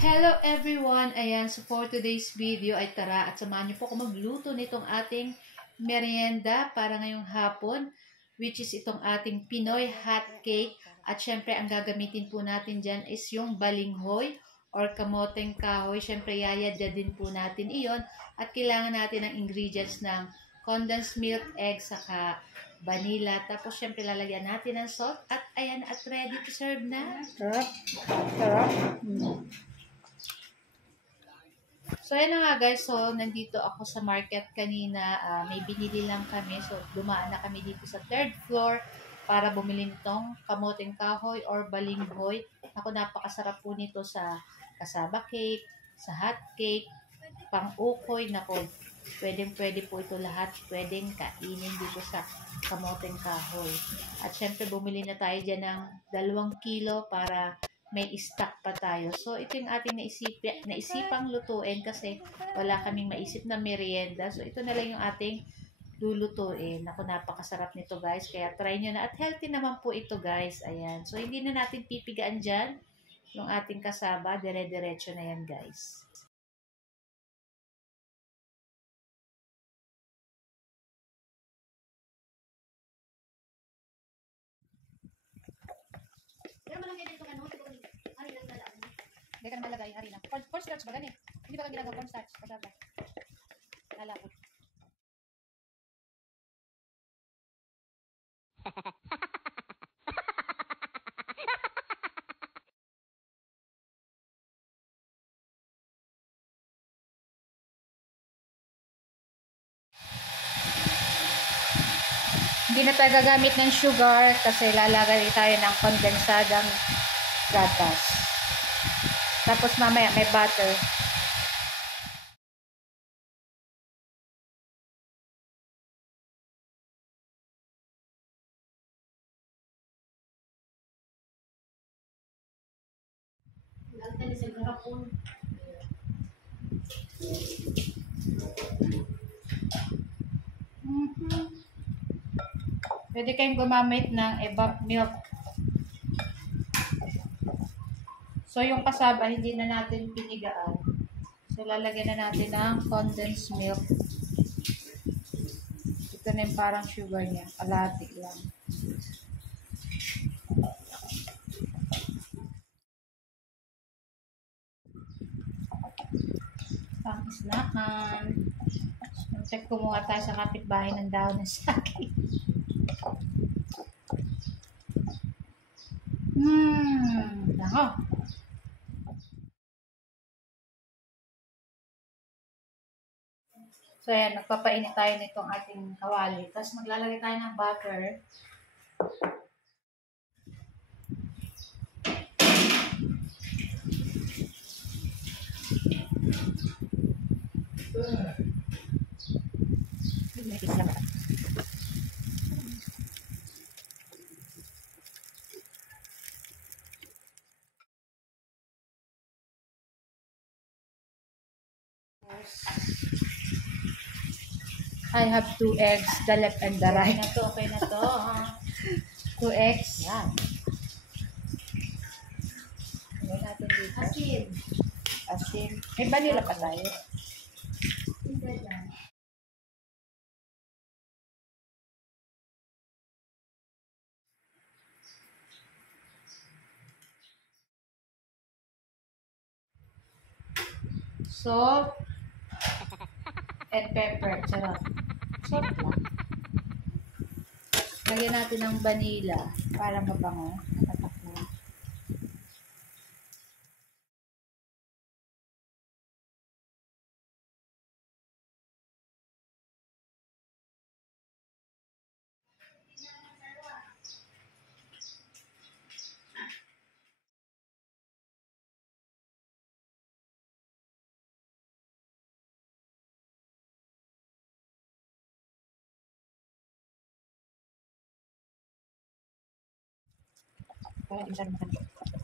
Hello everyone! Ayan, so for today's video ay tara at samahan niyo po ako magluto nitong ating merienda para ngayong hapon, which is itong ating Pinoy hot cake. At syempre, ang gagamitin po natin dyan is yung balinghoy or kamoteng kahoy. Syempre, yayadya din po natin iyon. At kailangan natin ng ingredients ng condensed milk, egg, saka vanilla. Tapos, syempre, lalagyan natin ng salt. At ayan, at ready to serve na. Sarap. Sarap. So, ayan na nga guys. So, nandito ako sa market kanina. May binili lang kami. So, dumaan na kami dito sa 3rd floor para bumili nitong kamoteng kahoy or balinghoy. Ako, napakasarap po nito sa kasaba cake, sa hot cake, pang-ukoy. Nako, pwedeng-pwede po ito lahat. Pwedeng kainin dito sa kamoteng kahoy. At syempre, bumili na tayo dyan ng 2 kilo para may stock pa tayo. So, ito yung ating naisipang lutuin kasi wala kaming maisip na merienda. So, ito na lang yung ating lulutuin. Ako, napakasarap nito guys. Kaya try nyo na. At healthy naman po ito guys. Ayan. So, hindi na natin pipigaan dyan yung ating kasaba. Dire-diretso na yan guys. Pero malaki dito ano, hari lang lalaan. Hindi ka na malagay, hari lang. Cornstarch ba ganit? Hindi ba ka ginagawa cornstarch? Kasaba. Lalapot. Hindi na tayo gagamit ng sugar kasi lalagay tayo ng kondensadang gatas. Tapos mamaya may butter. Pwede kayong gumamit ng evap milk. So, yung kasaba, hindi na natin pinigaan. So, lalagyan na natin ng condensed milk. Ito na yung parang sugar niya. Kalahati lang. Pang-snackan. Check kumuha tayo sa kapitbahay ng dahon ng saging. Nako. So, ayan, nagpapainit tayo nitong ating kawali. Tapos, maglalagay tayo ng butter. I have 2 eggs, the left and the right. Okay na to. 2 eggs. Yan. Lagyan natin dito. Asin. Asin. May vanilla pa tayo. Salt and pepper. Charot. Salt lang. Lagyan natin ng vanilla para mabango. Nakatakbo. Para hindi masyadong matanda.